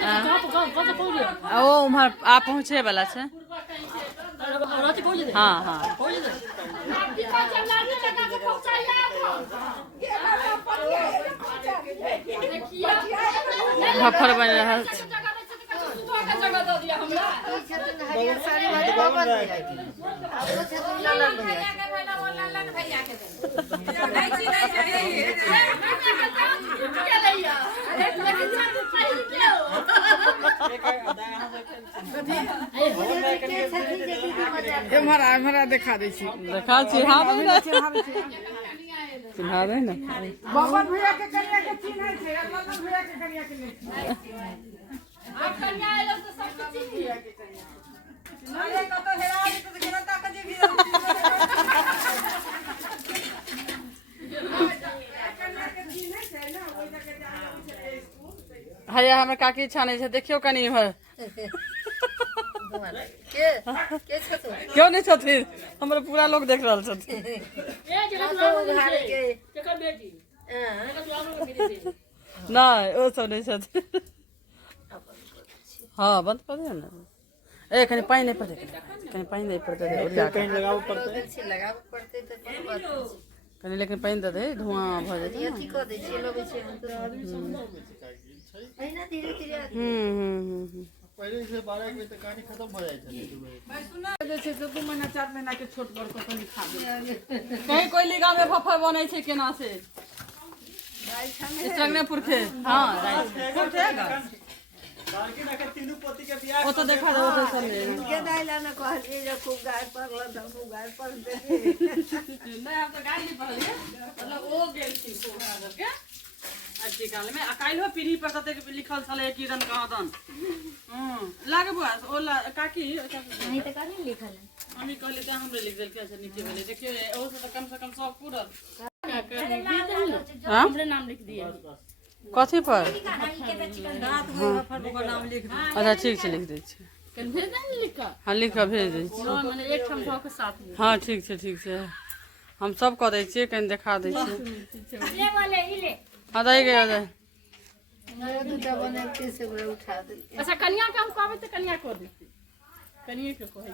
ओ उम्हर आप पहुँचे वाला छे। हाँ हाँ भफर बन रहा है। देखा दै छी देखा छी। हाँ चिन्हा दे ना बाबन भैया के कन्या के चिन्है छै, ललन भैया के कन्या के नहीं आप कन्या एलो तो सब चिन्ह के कन्या अरे कत हेरा दे तो जनता के जे भी कन्या के चिन्है छै ना ओइ जगह जाय छै स्कूल। हैया हमरा काकी इच्छा नहीं है, देखियो कनी है क्यों नहीं छथिन, हमारे पूरा लोग देख रहा छथिन। नहीं वो सब नहीं छथिन। हाँ बंद कर दिया ना। ए कहीं पानी नहीं पड़े, कहीं पानी नहीं पड़ते कहीं लगाव पड़ते कहीं, लेकिन पानी दे दे धुआं भ जाए। पहले से 12 बजे तक कहानी खत्म हो जाए छै। मैं सुना दे छै 2 महीना 4 महीना के छोट बड़ को कनी खा दे। कहीं कोई लिगा में फफर बनै छै केना से संगनेपुर के। हां खूब थे बाकी ना के तीनों पोती के बियाह वो तो देखा दो तो सब के दाइला न कहलिए जे खूब गाय परल त खूब गाय पर दे नहीं हम तो गाय नहीं पहले मतलब वो गेल थी पोखरा के अच्छी काल में अकाइलो पीढ़ी पर तते लिखल छले किरण कहादन। लागे बुआ ओ काकी नहीं तो काहे लिखल है हमी कहले त हमरे लिख देल के से नीचे वाले देखियो ओ से कम से कम 100 पूरल। हां हमरे नाम लिख दिए कथी पर रात में फर को नाम लिख दे। अच्छा ठीक से लिख दै छी। कन भेज नहीं लिखा हां लिख के भेज दै छी। माने एक ठम भ के साथ में। हां ठीक से हम सब कह दै छी, कहीं देखा दै छी। ले वाले ही ले हां दई गए दे मैं दूटा बने के से उठा दे। अच्छा कन्या के हम कहबे त कन्या कर देती, कन्या के कहै